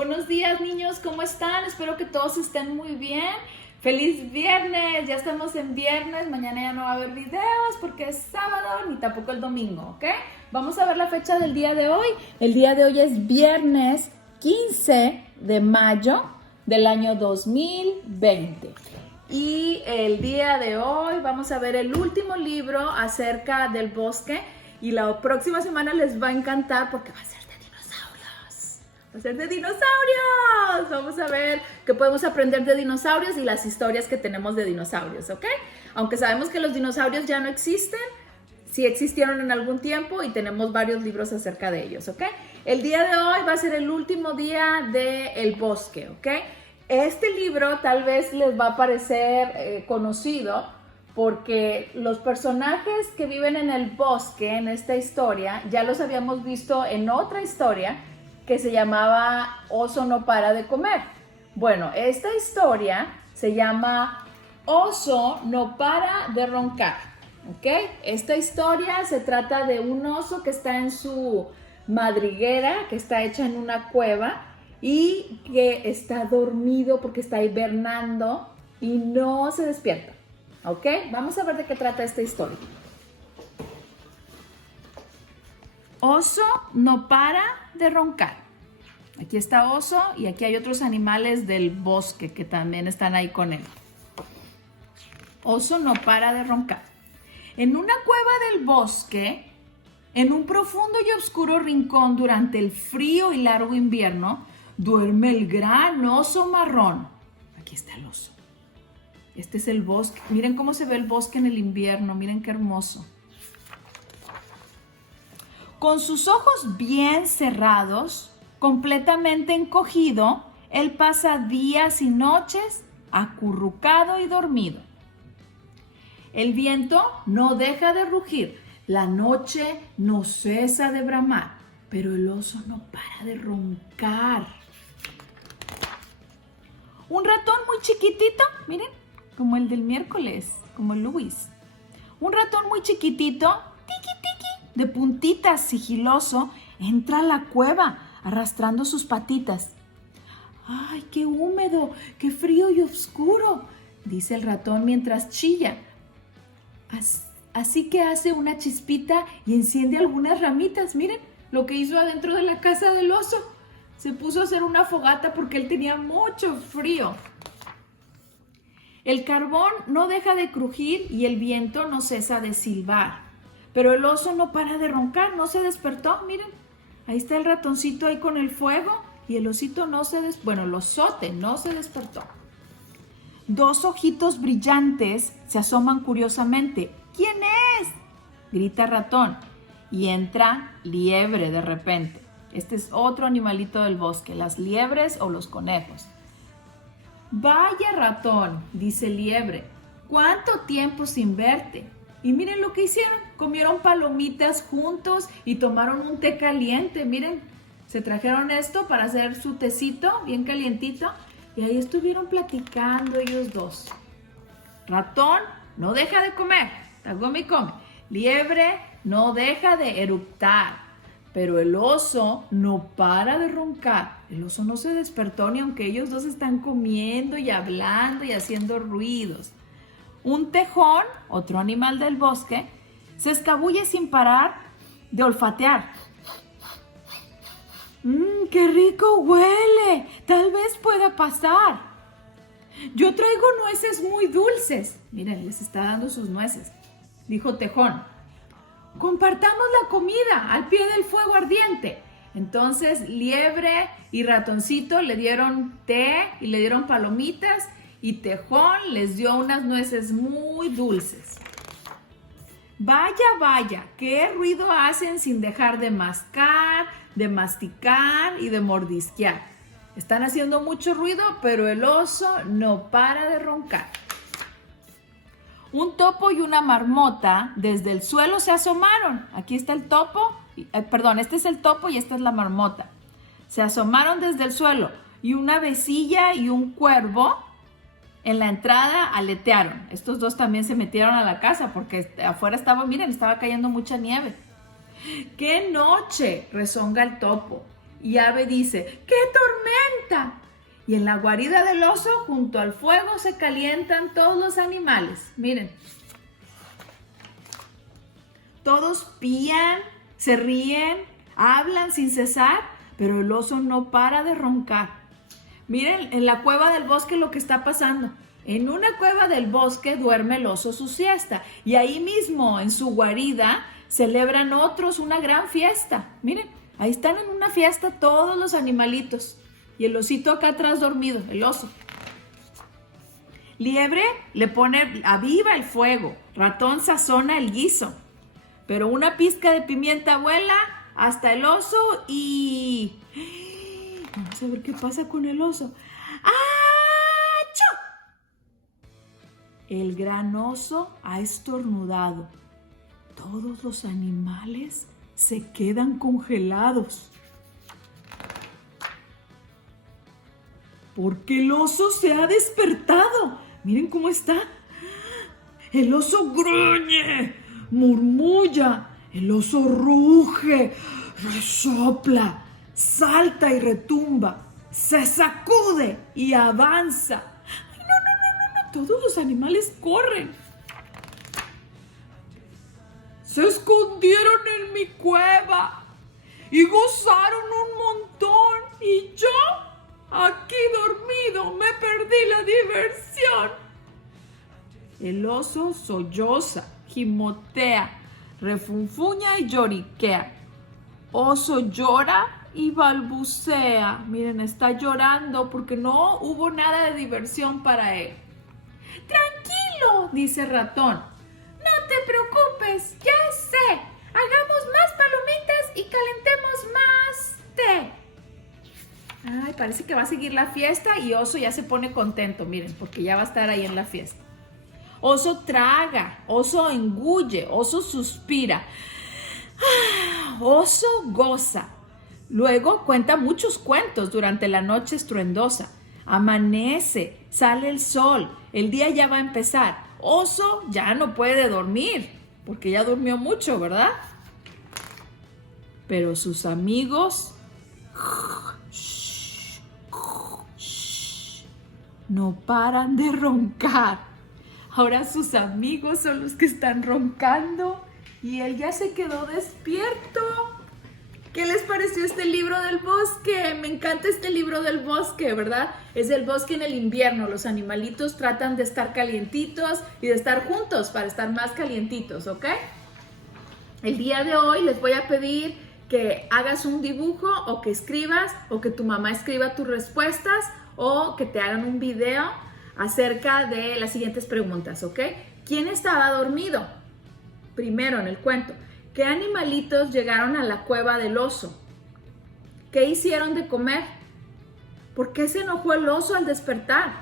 Buenos días, niños, ¿cómo están? Espero que todos estén muy bien. ¡Feliz viernes! Ya estamos en viernes, mañana ya no va a haber videos porque es sábado ni tampoco el domingo, ¿ok? Vamos a ver la fecha del día de hoy. El día de hoy es viernes 15 de mayo del año 2020. Y el día de hoy vamos a ver el último libro acerca del bosque y la próxima semana les va a encantar porque va a ser de dinosaurios. Va a ser de dinosaurios. Vamos a ver qué podemos aprender de dinosaurios y las historias que tenemos de dinosaurios, ¿ok? Aunque sabemos que los dinosaurios ya no existen, sí existieron en algún tiempo y tenemos varios libros acerca de ellos, ¿ok? El día de hoy va a ser el último día del bosque, ¿ok? Este libro tal vez les va a parecer conocido porque los personajes que viven en el bosque en esta historia ya los habíamos visto en otra historia que se llamaba Oso no para de comer. Bueno, esta historia se llama Oso no para de roncar, ¿ok? Esta historia se trata de un oso que está en su madriguera, que está hecha en una cueva y que está dormido porque está hibernando y no se despierta, ¿ok? Vamos a ver de qué trata esta historia. Oso no para de roncar. Aquí está Oso y aquí hay otros animales del bosque que también están ahí con él. Oso no para de roncar. En una cueva del bosque, en un profundo y oscuro rincón durante el frío y largo invierno, duerme el gran oso marrón. Aquí está el oso. Este es el bosque. Miren cómo se ve el bosque en el invierno. Miren qué hermoso. Con sus ojos bien cerrados, completamente encogido, él pasa días y noches acurrucado y dormido. El viento no deja de rugir. La noche no cesa de bramar, pero el oso no para de roncar. Un ratón muy chiquitito, miren, como el del miércoles, como el Luis. Un ratón muy chiquitito, tiki tiki, de puntitas, sigiloso, entra a la cueva arrastrando sus patitas. ¡Ay, qué húmedo, qué frío y oscuro!, dice el ratón mientras chilla. Así que hace una chispita y enciende algunas ramitas. Miren lo que hizo adentro de la casa del oso. Se puso a hacer una fogata porque él tenía mucho frío. El carbón no deja de crujir y el viento no cesa de silbar. Pero el oso no para de roncar, no se despertó. Miren, ahí está el ratoncito ahí con el fuego y el osito el osote no se despertó. Dos ojitos brillantes se asoman curiosamente. ¿Quién es?, grita ratón y entra liebre de repente. Este es otro animalito del bosque, las liebres o los conejos. Vaya ratón, dice liebre, ¿cuánto tiempo sin verte? Y miren lo que hicieron, comieron palomitas juntos y tomaron un té caliente. Miren, se trajeron esto para hacer su tecito bien calientito y ahí estuvieron platicando ellos dos. Ratón no deja de comer, come y come. Liebre no deja de eructar. Pero el oso no para de roncar. El oso no se despertó ni aunque ellos dos están comiendo y hablando y haciendo ruidos. Un tejón, otro animal del bosque, se escabulle sin parar de olfatear. ¡Qué rico huele! Tal vez pueda pasar. Yo traigo nueces muy dulces. Miren, les está dando sus nueces, dijo Tejón. Compartamos la comida al pie del fuego ardiente. Entonces Liebre y Ratoncito le dieron té y le dieron palomitas y Tejón les dio unas nueces muy dulces. Vaya, vaya, qué ruido hacen sin dejar de mascar, de masticar y de mordisquear. Están haciendo mucho ruido, pero el oso no para de roncar. Un topo y una marmota desde el suelo se asomaron. Aquí está el topo, este es el topo y esta es la marmota. Se asomaron desde el suelo y una avecilla y un cuervo en la entrada aletearon. Estos dos también se metieron a la casa porque afuera estaba cayendo mucha nieve. ¡Qué noche!, rezonga el topo. Y Ave dice, ¡qué calienta. Y en la guarida del oso, junto al fuego, se calientan todos los animales. Miren. Todos pían, se ríen, hablan sin cesar, pero el oso no para de roncar. Miren en la cueva del bosque lo que está pasando. En una cueva del bosque duerme el oso su siesta. Y ahí mismo, en su guarida, celebran otros una gran fiesta. Miren, ahí están en una fiesta todos los animalitos. Y el osito acá atrás dormido, el oso. Liebre le pone, aviva el fuego. Ratón sazona el guiso. Pero una pizca de pimienta vuela hasta el oso y... Vamos a ver qué pasa con el oso. ¡Achú! El gran oso ha estornudado. Todos los animales se quedan congelados. Porque el oso se ha despertado. Miren cómo está. El oso gruñe, murmulla. El oso ruge, resopla, salta y retumba. Se sacude y avanza. ¡Ay, no! Todos los animales corren. Se escondieron en mi cueva y gozaron un montón. Y yo, aquí dormido, me perdí la diversión. El oso solloza, gimotea, refunfuña y lloriquea. Oso llora y balbucea. Miren, está llorando porque no hubo nada de diversión para él. Tranquilo, dice Ratón. No te preocupes, ya sé. Hagamos más palomitas y calentemos más té. Ay, parece que va a seguir la fiesta y Oso ya se pone contento, miren, porque ya va a estar ahí en la fiesta. Oso traga, oso engulle, oso suspira. Oso goza. Luego cuenta muchos cuentos durante la noche estruendosa. Amanece, sale el sol, el día ya va a empezar. Oso ya no puede dormir, porque ya durmió mucho, ¿verdad? Pero sus amigos no paran de roncar. Ahora sus amigos son los que están roncando y él ya se quedó despierto. ¿Qué les pareció este libro del bosque? Me encanta este libro del bosque, ¿verdad? Es el bosque en el invierno. Los animalitos tratan de estar calientitos y de estar juntos para estar más calientitos, ¿ok? El día de hoy les voy a pedir que hagas un dibujo o que escribas o que tu mamá escriba tus respuestas o que te hagan un video acerca de las siguientes preguntas, ¿ok? ¿Quién estaba dormido? Primero en el cuento. ¿Qué animalitos llegaron a la cueva del oso? ¿Qué hicieron de comer? ¿Por qué se enojó el oso al despertar?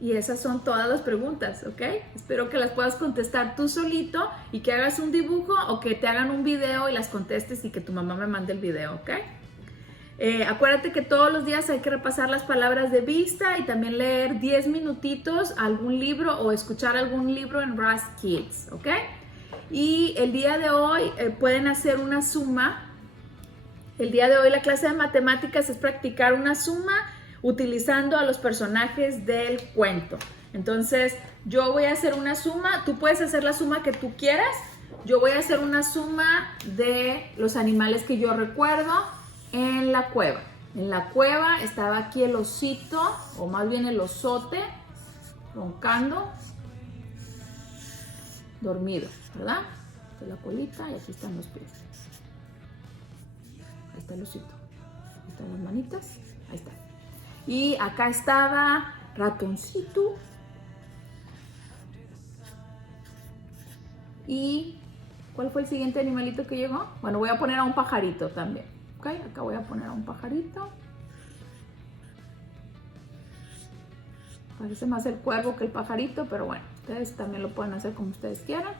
Y esas son todas las preguntas, ¿ok? Espero que las puedas contestar tú solito y que hagas un dibujo o que te hagan un video y las contestes y que tu mamá me mande el video, ¿ok? Acuérdate que todos los días hay que repasar las palabras de vista y también leer 10 minutitos algún libro o escuchar algún libro en RAS Kids, ¿ok? Y el día de hoy pueden hacer una suma. El día de hoy la clase de matemáticas es practicar una suma utilizando a los personajes del cuento. Entonces yo voy a hacer una suma, tú puedes hacer la suma que tú quieras. Yo voy a hacer una suma de los animales que yo recuerdo en la cueva. En la cueva estaba aquí el osito, o más bien el osote, roncando, dormido, ¿verdad? Esta es la colita y aquí están los pies. Ahí está el osito. Ahí están las manitas. Ahí está. Y acá estaba Ratoncito. ¿Y cuál fue el siguiente animalito que llegó? Bueno, voy a poner a un pajarito también. Ok, acá voy a poner a un pajarito. Parece más el cuervo que el pajarito, pero bueno, ustedes también lo pueden hacer como ustedes quieran.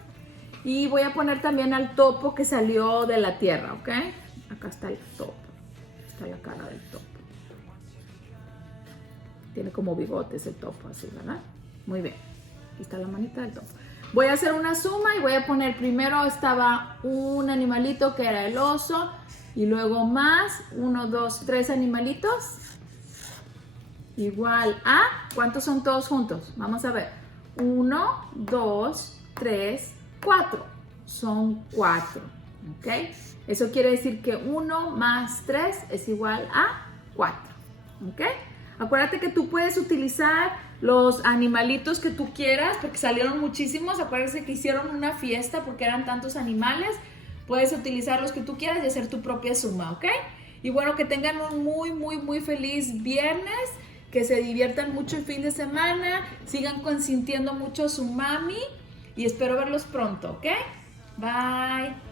Y voy a poner también al topo que salió de la tierra, ¿ok? Acá está el topo. Está la cara del topo. Tiene como bigotes el topo así, ¿verdad? Muy bien. Aquí está la manita del topo. Voy a hacer una suma y voy a poner primero estaba un animalito que era el oso y luego más, 1, 2, 3 animalitos. igual a, ¿cuántos son todos juntos? Vamos a ver. 1, 2, 3, 4. Son 4. ¿Ok? Eso quiere decir que 1 más 3 es igual a 4. ¿Ok? Acuérdate que tú puedes utilizar los animalitos que tú quieras porque salieron muchísimos. Acuérdate que hicieron una fiesta porque eran tantos animales. Puedes utilizar los que tú quieras y hacer tu propia suma, ¿ok? Y bueno, que tengan un muy feliz viernes. Que se diviertan mucho el fin de semana. Sigan consintiendo mucho a su mami. Y espero verlos pronto, ¿ok? Bye.